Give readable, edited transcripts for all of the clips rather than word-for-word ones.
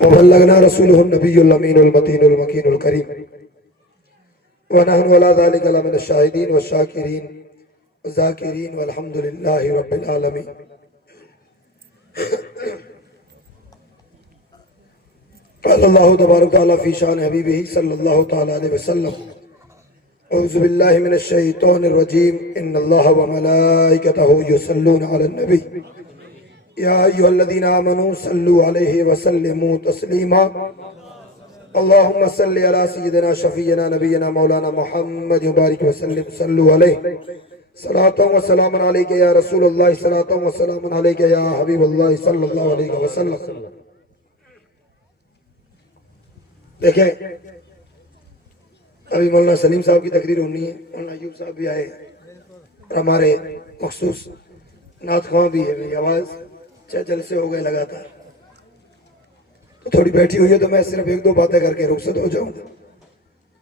وبلغنا رسوله النبي الأمين المتين المكين الكريم ونحن على ذلك لمن الشاهدين والشاكرين والذاكرين والحمد لله رب العالمين. قال الله تبارك وتعالى في شان حبيبه صلى الله تعالى عليه وسلم: أعوذ بالله من الشيطان الرجيم إن الله وملائكته يصلون على النبي يا أيها الذين آمنوا صلوا عليه وسلموا تسليما. اللهم صل على سيدنا شفيعنا نبينا مولانا محمد وبارك وسلم. صلوا عليه صلاة وسلام عليك يا رسول الله، صلاة وسلام عليك يا حبيب الله صلی اللہ علیہ وسلم. دیکھیں ابھی مولانا سلیم صاحب کی تقریر ہونی ہے، مولانا ایوب صاحب بھی آئے اور ہمارے مخصوص نعت خواں بھی ہے. میری آواز 6 جلسے ہو گئے لگاتار، تو تھوڑی بیٹھی ہوئی ہے تو میں صرف 1-2 باتیں کر کے رخصت ہو جاؤں گا.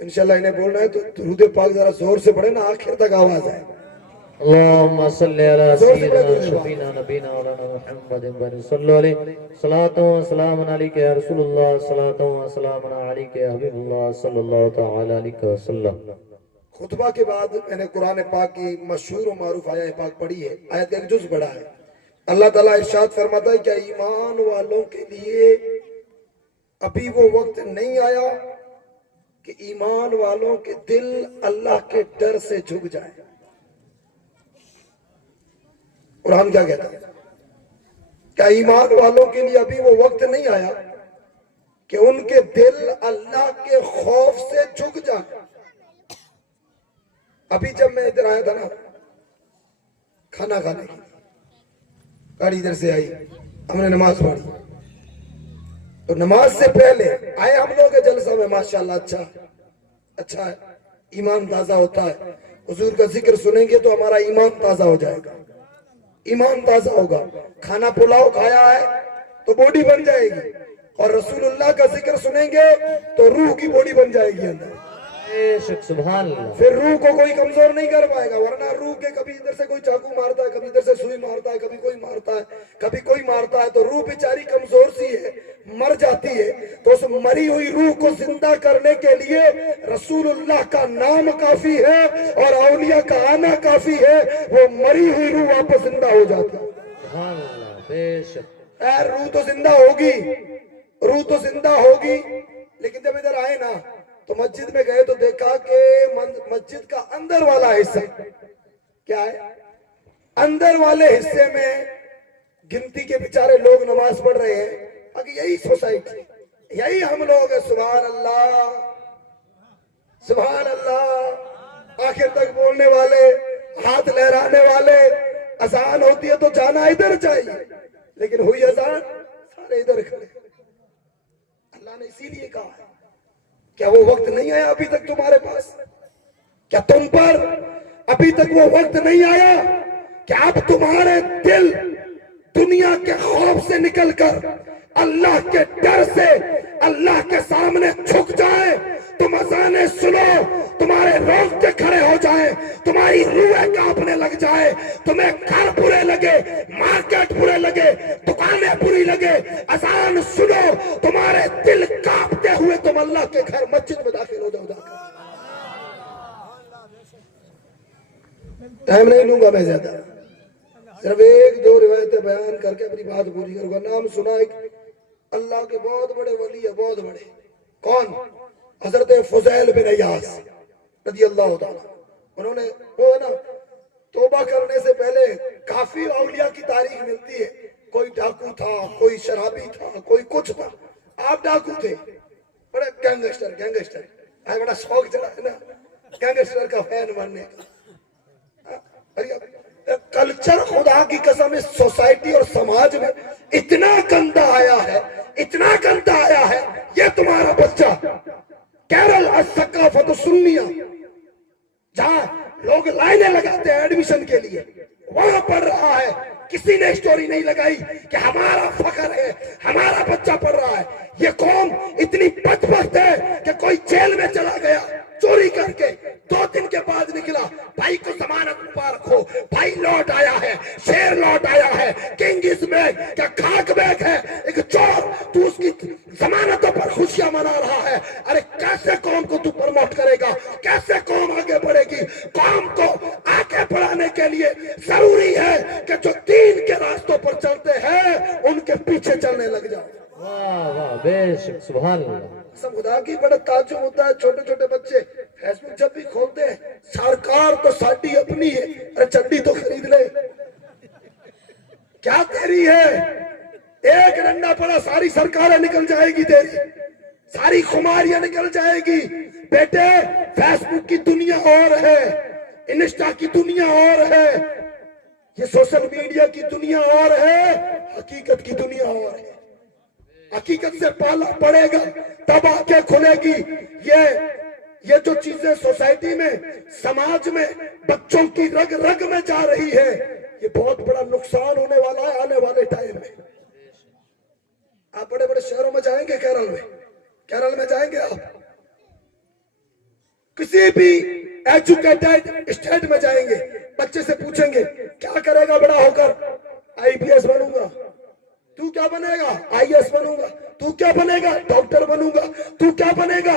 انشاءاللہ انہیں بولنا ہے تو درود پاک ذرا زور سے پڑھے نا، آخر تک آواز آئے. اللهم صل على سيدنا شفينا نبينا مولانا محمد صلى عليه صلاة وسلام عليك يا رسول الله، صلاة وسلام عليك يا حبيب الله صلى الله تعالى عليه وسلم. خطبہ کے بعد میں نے قرآن پاک کی مشہور و معروف آیت پاک پڑھی ہے. آیت کا ایک جز پڑھا ہے. اللہ تعالیٰ ارشاد فرماتا ہے کہ ایمان والوں کے لیے ابھی وہ وقت نہیں آیا کہ ایمان والوں کے دل اللہ کے ڈر سے جھک جائے. قرآن کیا کہتا ہے؟ کہ ایمان والوں کے لیے ابھی وہ وقت نہیں آیا کہ ان کے دل اللہ کے خوف سے جھک جائے. ابھی جب میں ادھر آیا تھا نا کھانا کھانے کی، گاڑی ادھر سے آئی، ہم نے نماز پڑھی، تو نماز سے پہلے آئے ہم لوگ جلسہ میں، ماشاءاللہ اچھا ہے، ایمان تازہ ہوتا ہے. حضور کا ذکر سنیں گے تو ہمارا ایمان تازہ ہو جائے گا، ایمان تازہ ہوگا. کھانا پلاؤ کھایا ہے تو باڈی بن جائے گی، اور رسول اللہ کا ذکر سنیں گے تو روح کی باڈی بن جائے گی اندر. سبحان اللہ. پھر روح کو کوئی کمزور نہیں کر پائے گا، ورنہ روح کے کبھی ادھر سے کوئی چاقو مارتا ہے، کبھی ادھر سے سوئی مارتا ہے، کبھی کوئی مارتا ہے، کبھی کوئی مارتا ہے، تو روح بیچاری کمزور سی ہے، مر جاتی ہے. تو اس مری ہوئی روح کو زندہ کرنے کے لیے رسول اللہ کا نام کافی ہے اور اولیاء کا آنا کافی ہے. وہ مری ہوئی روح واپس زندہ ہو جاتی ہے. سبحان اللہ. بے شک خیر روح تو زندہ ہوگی، روح تو زندہ ہوگی. لیکن جب ادھر آئے نا تو مسجد میں گئے تو دیکھا کہ مسجد کا اندر والا حصہ کیا ہے، اندر والے حصے میں گنتی کے بیچارے لوگ نماز پڑھ رہے ہیں. اگر یہی سوسائٹی، یہی ہم لوگ ہیں، سبحان اللہ سبحان اللہ، آخر تک بولنے والے، ہاتھ لہرانے والے. اذان ہوتی ہے تو جانا ادھر چاہیے، لیکن ہوئی اذان سارے ادھر کھڑے. اللہ نے اسی لیے کہا ہے کیا وہ وقت نہیں آیا ابھی تک تمہارے پاس؟ کیا تم پر ابھی تک وہ وقت نہیں آیا کہ اب تمہارے دل دنیا کے خوف سے نکل کر اللہ کے ڈر سے اللہ کے سامنے جھک جائے؟ تم اذانیں سنو، تمہارے رونگٹے کھڑے ہو جائیں، تمہاری روحیں کانپنے لگ جائے، تمہیں گھر برے لگے، مارکیٹ برے لگے، دکانیں بری لگے. اذان سنو، تمہارے دل کانپتے ہوئے تم اللہ کے گھر مسجد میں داخل ہو جاؤ. ٹائم نہیں لوں گا میں زیادہ، صرف 1-2 روایتیں بیان کر کے اپنی بات پوری کروں گا. نام سنا ایک اللہ کے بہت بڑے ولی ہے، بہت بڑے. کون؟ حضرت فضیل بن عیاض رضی اللہ تعالیٰ. انہوں نے وہ نا توبہ کرنے سے پہلے کافی اولیاء کی تاریخ ملتی ہے. کوئی ڈاکو تھا، کوئی شرابی تھا، کوئی کچھ تھا. آپ ڈاکو تھے، بڑے گینگسٹر بڑا شوق چڑھا ہے نا گینگسٹر کا فین بننے کا. کلچر خدا کی قسم اس سوسائٹی اور سماج میں اتنا گندا آیا ہے، اتنا گندا آیا ہے. یہ تمہارا بچہ کیرل الثقافت السنیہ، جہاں لوگ لائنیں لگاتے ہیں ایڈمیشن کے لیے، وہاں پڑھ رہا ہے. کسی نے سٹوری نہیں لگائی کہ ہمارا فخر ہے، ہمارا بچہ پڑھ رہا ہے. یہ قوم اتنی بدبخت ہے کہ کوئی جیل میں چلا گیا چوری کر کے، 2 دن کے بعد نکلا، بھائی کو ضمانت مبارک ہو، بھائی لوٹ آیا ہے، شیر لوٹ آیا ہے، کنگ از بیک، کیا کھاک بیک ہے، ایک چور، تو اس کی जमानतों पर खुशियां मना रहा है। अरे कैसे कौम को तू प्रमोट करेगा, कैसे कौम आगे बढ़ेगी? कौम को आगे बढ़ाने के लिए जरूरी है कि जो दीन के रास्तों पर चलते हैं उनके पीछे चलने लग जाओ। वाह वाह, बेशक, सुभान अल्लाह। कसम खुदा की बड़ा ताज्जुब होता है, छोटे छोटे बच्चे फेसबुक जब भी खोलते हैं, सरकार तो साडी अपनी है, अरे चड्डी तो खरीद ले, क्या तेरी है? एक डंडा पड़ा सारी सरकारें निकल जाएगी तेरी, सारी खुमारियां निकल जाएगी। बेटे फेसबुक की दुनिया और है, इंस्टा की दुनिया और है, ये सोशल मीडिया की दुनिया और है, हकीकत की दुनिया और है। हकीकत से पाला पड़ेगा तब आंखें खुलेगी। ये जो चीजें सोसाइटी में, समाज में, बच्चों की रग रग में जा रही है, ये बहुत बड़ा नुकसान होने वाला है आने वाले टाइम में। आप बड़े बड़े शहरों में जाएंगे, केरल में जाएंगे आप, किसी भी एजुकेटेड स्टेट में जाएंगे, बच्चे से पूछेंगे क्या करेगा बड़ा होकर? आईपीएस बनूंगा। तू क्या बनेगा? आईएएस बनूंगा। तू क्या बनेगा? डॉक्टर बनूंगा। तू क्या बनेगा?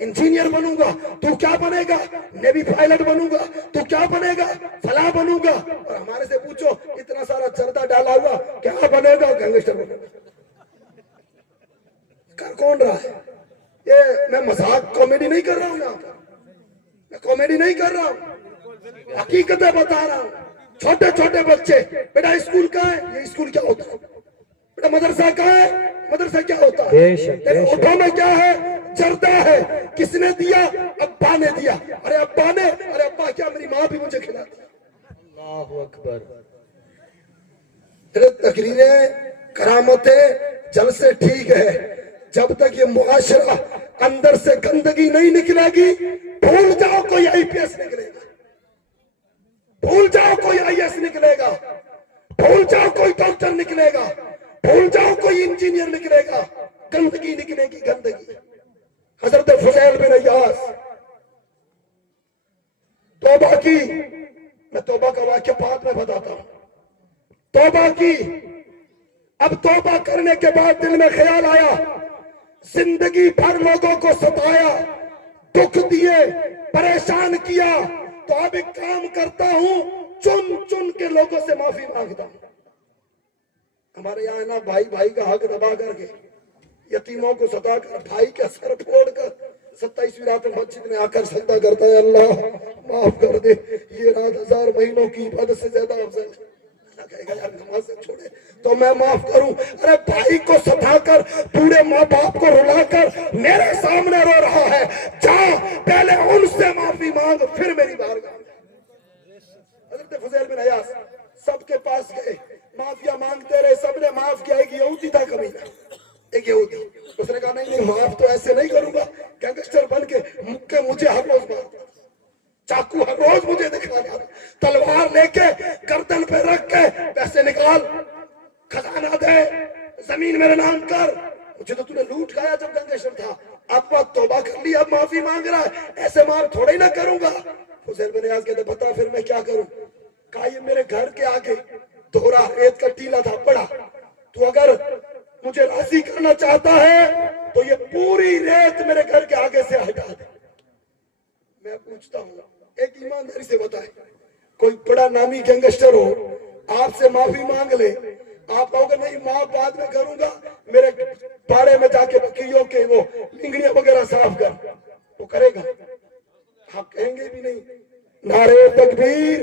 इंजीनियर बनूंगा। तू क्या बनेगा? नेवी पायलट बनूंगा। तू क्या बनेगा? फला बनूंगा। और हमारे से पूछो इतना सारा जर्दा डाला हुआ, क्या बनेगा? गैंगस्टर बनेगा। कर कौन रहा है? ये मैं मजाक कॉमेडी नहीं कर रहा हूं, यहाँ पर मैं कॉमेडी नहीं कर रहा हूं, हकीकतें बता रहा हूं। छोटे छोटे बच्चे, बेटा स्कूल कहाँ है? ये स्कूल क्या होता है? बेटा मदरसा कहाँ है? मदरसा क्या होता है? तेरे होठों में क्या है? जर्दा है। किसने दिया? अब्बा ने दिया। अरे अब्बा ने, अरे अब्बा क्या, मेरी माँ भी मुझे खिलाती। अल्लाहु अकबर। तेरे तकरीरें, करामतें, जलसे ठीक है, जब तक ये मुआशरा अंदर से गंदगी नहीं निकलेगी, भूल जाओ कोई आईपीएस निकलेगा, भूल जाओ कोई आईएएस निकलेगा, भूल जाओ कोई डॉक्टर निकलेगा, भूल जाओ कोई इंजीनियर निकलेगा। गंदगी निकलेगी, गंदगी। हजरत फुज़ैल बिन इयास तौबा की, मैं तौबा का वाक्य बाद में बताता हूं। तौबा की, अब तौबा करने के बाद दिल में ख्याल आया, जिंदगी भर लोगों को सताया, दुख दिए, परेशान किया, तो अब एक काम करता हूं, चुन चुन के लोगों से माफी मांगता हूं। हमारे यहाँ ना भाई भाई का हक दबा करके, यतीमों को सता कर, भाई का सर फोड़ कर 27वीं रात में मस्जिद में आकर सजदा करता है, अल्लाह माफ कर दे, ये रात 1000 महीनों की इबादत से ज्यादा अफजल है। कहेगा यार नमाज से छोड़े तो मैं माफ करूं। अरे भाई को सताकर, पूरे माँ बाप को रुलाकर मेरे सामने रो रहा है, जा पहले उनसे माफी मांग, फिर मेरी बारगाह। हज़रत फुज़ैल बिन इयास सबके पास गए, माफिया मांगते रहे, सबने माफ किया। एक यहूदी था कमीना, एक यहूदी, उसने कहा नहीं नहीं माफ तो ऐसे नहीं करूंगा, गैंगस्टर बन के मुक्के मुझे हर रोज मारता, चाकू हर रोज मुझे दिखाया, तलवार लेके गर्दन पे रख के पैसे निकाल, खजाना दे, जमीन मेरे नाम कर, मुझे तो तूने लूट खाया जब गैंगस्टर था, अब बात तौबा कर ली, अब माफी मांग रहा है, ऐसे माफ थोड़ा ही ना करूंगा। फुज़ैल बिन इयास कहते बता फिर मैं क्या करूं? कहा ये मेरे घर के आगे दोहरा रेत का टीला था बड़ा, तू अगर मुझे राजी करना चाहता है तो ये पूरी रेत मेरे घर के आगे से हटा दे। मैं पूछता हूँ, एक ईमानदारी से बताए, कोई बड़ा नामी गैंगस्टर हो, आपसे माफी मांग ले, आप कहोगे नहीं माफ बाद में करूंगा, मेरे पाड़े में जाके बकरियों के वो लिंगड़ियां वगैरह साफ कर, वो करेगा? आप कहेंगे भी नहीं। नारे तकबीर,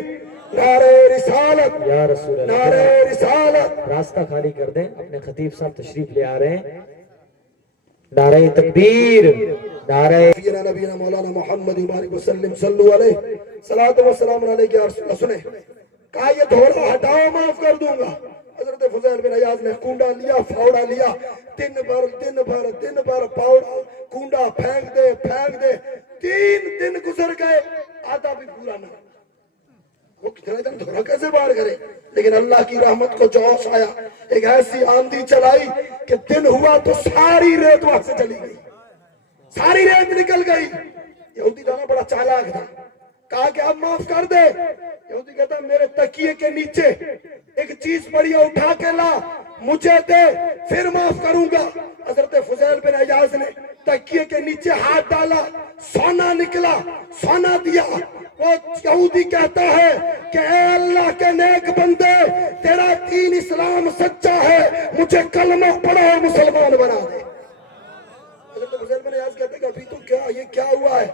नारे रिसालत, या रसूल अल्लाह, नारे रिसालत। रास्ता खाली कर दें, अपने खतीब साहब तशरीफ ले आ रहे हैं। नारे तकबीर, नारे नबीना मौलाना मोहम्मद वसल्लम सल्लल्लाहु अलैहि सलातो व सलाम अलैहि या रसूल। सुने, कहा ये धोरा हटाओ माफ कर दूंगा। हजरत फुज़ैल बिन इयास ने कूंडा लिया, फावड़ा लिया, दिन भर फावड़ा कूंडा फेंक दे 3 दिन गुजर गए, आधा भी पूरा ना। वो कितना दिन धोरा कैसे बाहर करे? लेकिन अल्लाह की रहमत को जोश आया, एक ऐसी आंधी चलाई कि दिन हुआ तो सारी रेत वहां से चली गई, सारी रेत निकल गई। यहूदी जाना बड़ा चालाक था, कहा कि अब माफ कर दे। यहूदी कहता मेरे तकिए के नीचे एक चीज पड़ी है, उठा के ला, मुझे दे फिर माफ करूंगा। हजरत फुजैल बिन अयाज ने तकिए के नीचे हाथ डाला, सोना निकला, सोना दिया। वो यहूदी कहता है कि ऐ अल्लाह के नेक बंदे, तेरा दीन इस्लाम सच्चा है, मुझे कलमा पढ़ा और मुसलमान बना दे। हजरत फुजैल बिन अयाज कहते हैं अभी तो क्या, ये क्या हुआ है?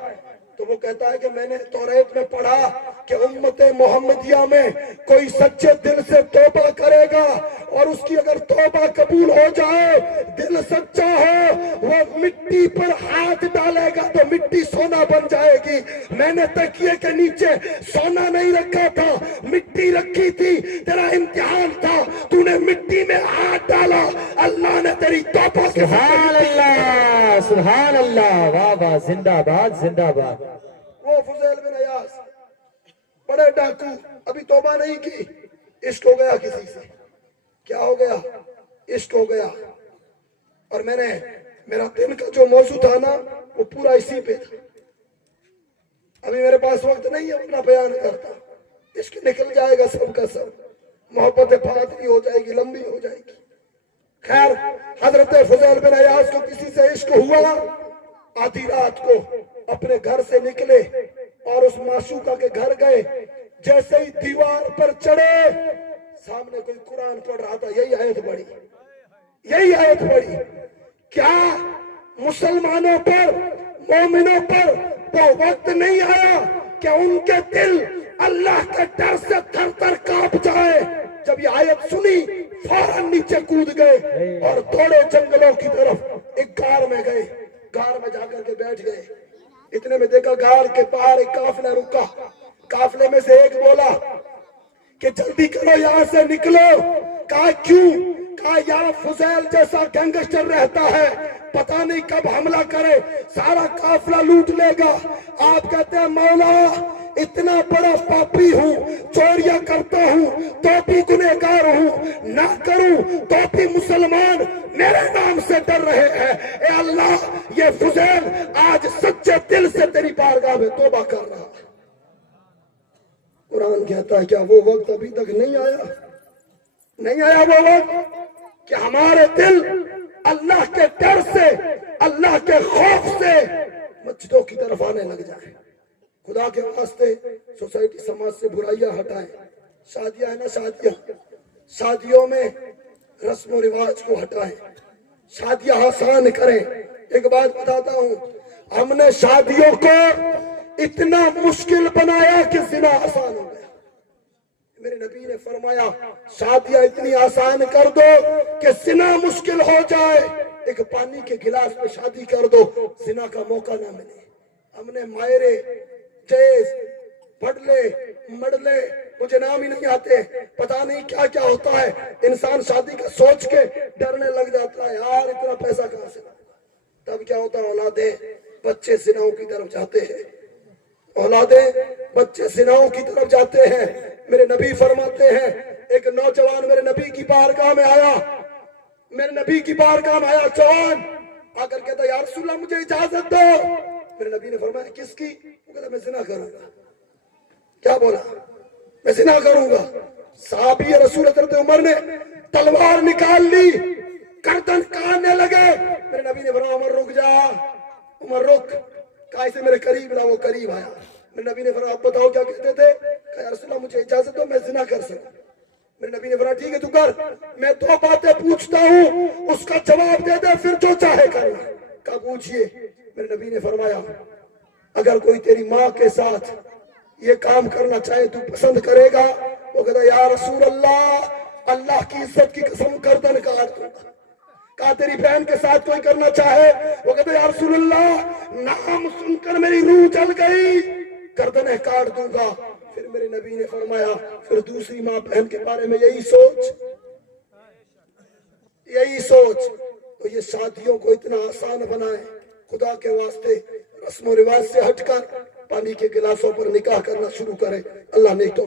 तो वो कहता है कि मैंने तौरात में पढ़ा कि उम्मत मोहम्मदिया में कोई सच्चे दिल से तौबा करेगा और उसकी अगर तौबा कबूल हो जाए, दिल सच्चा हो, वो मिट्टी पर हाथ डालेगा तो मिट्टी सोना बन जाएगी। मैंने तकिए के नीचे सोना नहीं रखा था, मिट्टी रखी थी। तेरा इम्तिहान था, तूने मिट्टी में हाथ डाला, अल्लाह ने तेरी तौबा के सुभान अल्लाह, सुभान अल्लाह, वाह वाह, जिंदाबाद जिंदाबाद। वो फुजैल बिन अयाज बड़े डाकू, अभी तौबा नहीं की, इश्क हो गया किसी से। क्या हो गया? इश्क हो गया। और मेरा दिन का जो मौजू था ना, वो पूरा इसी पे था। अभी मेरे पास वक्त नहीं है अपना बयान करता। इश्क निकल जाएगा सबका सब, मोहब्बत फादरी हो जाएगी, लंबी हो जाएगी। खैर, हजरत फुजैल बिन अयाज को किसी से इश्क हुआ। आधी रात को अपने घर से निकले और उस माशूका के घर गए। जैसे ही दीवार पर चढ़े, सामने कोई कुरान पढ़ रहा था। यही आयत पढ़ी, क्या मुसलमानों पर, मोमिनों पर वो वक्त नहीं आया कि उनके दिल अल्लाह के डर से थर थर कांप जाए? जब ये आयत सुनी, फौरन नीचे कूद गए और दौड़े जंगलों की तरफ। एक गार में गए, गार में जाकर के बैठ गए। इतने में देखा गार के पार एक काफिला रुका। काफिले में से एक बोला कि जल्दी करो, यहां से निकलो। कहा क्यों? कहा यहाँ फुजैल जैसा गैंगस्टर रहता है, पता नहीं कब हमला करे, सारा काफिला लूट लेगा। आप कहते हैं मौला, इतना बड़ा पापी हूँ, चोरियां करता हूँ तो भी गुनहगार हूँ, ना करूं तो भी मुसलमान मेरे नाम से डर रहे हैं। ए अल्लाह, ये फुजैल आज सच्चे दिल से तेरी बारगाह में तौबा कर रहा है। कुरान कहता है क्या वो वक्त अभी तक नहीं आया? नहीं आया वो वक्त कि हमारे दिल अल्लाह के डर से, अल्लाह के खौफ से मस्जिदों की तरफ आने लग जाए। खुदा के वास्ते सोसाइटी समाज से बुराइयां हटाएं। शादियां है ना, शादियों में रस्म रिवाज को हटाएं, शादियां आसान करें। एक बात बताता हूं, हमने शादियों को इतना मुश्किल बनाया कि जिना आसान हो गया। मेरे नबी ने फरमाया, शादियां इतनी आसान कर दो कि जिना मुश्किल हो जाए। एक पानी के गिलास में शादी कर दो, जिना का मौका ना मिले। हमने मायरे, जैस, पढ़ले, मड़ले, मुझे नाम ही नहीं आते, पता नहीं क्या क्या होता है। इंसान शादी का सोच के डरने लग जाता है, यार इतना पैसा कहां से। तब क्या होता है, औलादे बच्चे सिनाओं की तरफ जाते हैं, औलादे बच्चे सिनाओं की तरफ जाते हैं। मेरे नबी फरमाते हैं, एक नौजवान मेरे नबी की बारगाह में आया, जवान आकर कहता, या रसूल अल्लाह मुझे इजाजत दो। मेरे नबी ने फरमाया, किसकी? वो कहता, मैं जिना करूंगा। क्या बोला? मैं जिना करूंगा। साहबी रसूल हज़रत उमर ने तलवार निकाल ली, गर्दन काटने लगे। मेरे नबी ने फरमाया, उमर रुक जा, उमर रुक। कहा इसे मेरे करीब ला, वो करीब आया। मेरे नबी ने फरमाया, आप बताओ क्या कहते थे? कहा या रसूल अल्लाह मुझे इजाजत दो, मैं जिना कर सकूं। मेरे नबी ने फरमाया, ठीक है तू कर, मैं दो बातें पूछता हूँ, उसका जवाब दे दे, फिर जो चाहे करना। कहा पूछिए। मेरे नबी ने फरमाया, अगर कोई तेरी माँ के साथ ये काम करना चाहे तू पसंद करेगा? वो कहता, या रसूल अल्लाह, अल्लाह की इज्जत की कसम गर्दन काट दूंगा। कहा तेरी बहन के साथ कोई करना चाहे? वो कहता, या रसूल अल्लाह, नाम सुनकर मेरी रूह जल गई, गर्दन काट दूंगा। फिर मेरे नबी ने फरमाया, फिर दूसरी माँ बहन के बारे में यही सोच। तो ये शादियों को इतना आसान बनाए, खुदा के वास्ते रस्म रिवाज से हटकर पानी के गिलासों पर निकाह करना शुरू करें। अल्लाह ने तो